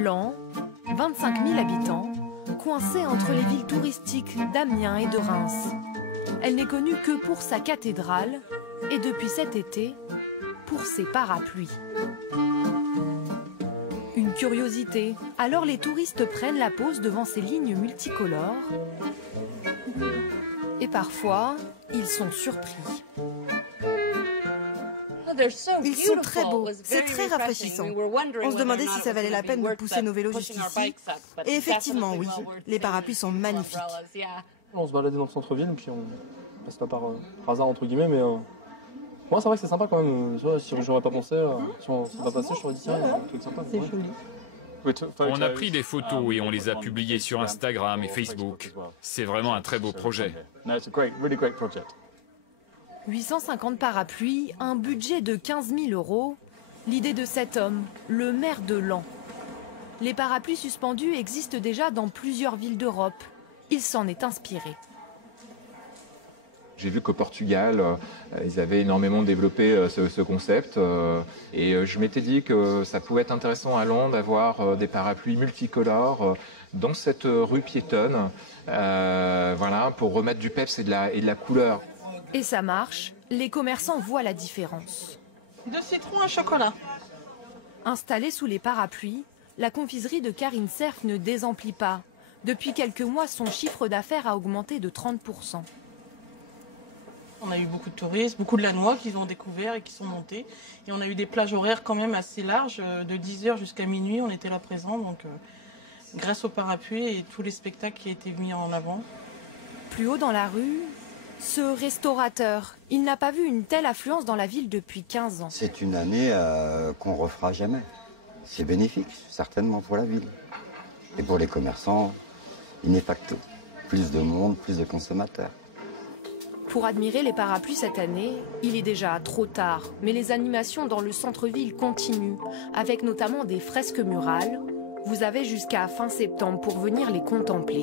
Laon, 25 000 habitants, coincée entre les villes touristiques d'Amiens et de Reims. Elle n'est connue que pour sa cathédrale et depuis cet été, pour ses parapluies. Une curiosité, alors les touristes prennent la pause devant ces lignes multicolores et parfois, ils sont surpris. Ils sont très beaux, c'est très rafraîchissant. On se demandait si ça valait la peine de pousser nos vélos jusqu'ici. Et effectivement, oui, les parapluies sont magnifiques. On se baladait dans le centre-ville, puis on passe pas par hasard, entre guillemets, mais moi, c'est vrai que c'est sympa quand même. Si j'aurais pas pensé, si on s'est pas passé, je t'aurais dit tiens, c'est un truc sympa. C'est joli. On a pris des photos et on les a publiées sur Instagram et Facebook. C'est vraiment un très beau projet. 850 parapluies, un budget de 15 000 €. L'idée de cet homme, le maire de Laon. Les parapluies suspendus existent déjà dans plusieurs villes d'Europe. Il s'en est inspiré. J'ai vu qu'au Portugal, ils avaient énormément développé ce concept et je m'étais dit que ça pouvait être intéressant à Londres d'avoir des parapluies multicolores dans cette rue piétonne, voilà, pour remettre du peps et de la couleur. Et ça marche, les commerçants voient la différence. 2 citrons à chocolat. Installée sous les parapluies, la confiserie de Karine Cerf ne désemplit pas. Depuis quelques mois, son chiffre d'affaires a augmenté de 30 %. On a eu beaucoup de touristes, beaucoup de Lanois qui ont découvert et qui sont montés. Et on a eu des plages horaires quand même assez larges, de 10 h jusqu'à minuit, on était là présents. Donc grâce aux parapluies et tous les spectacles qui étaient mis en avant. Plus haut dans la rue, ce restaurateur, il n'a pas vu une telle affluence dans la ville depuis 15 ans. C'est une année qu'on refera jamais. C'est bénéfique, certainement pour la ville. Et pour les commerçants, in facto. Plus de monde, plus de consommateurs. Pour admirer les parapluies cette année, il est déjà trop tard. Mais les animations dans le centre-ville continuent, avec notamment des fresques murales. Vous avez jusqu'à fin septembre pour venir les contempler.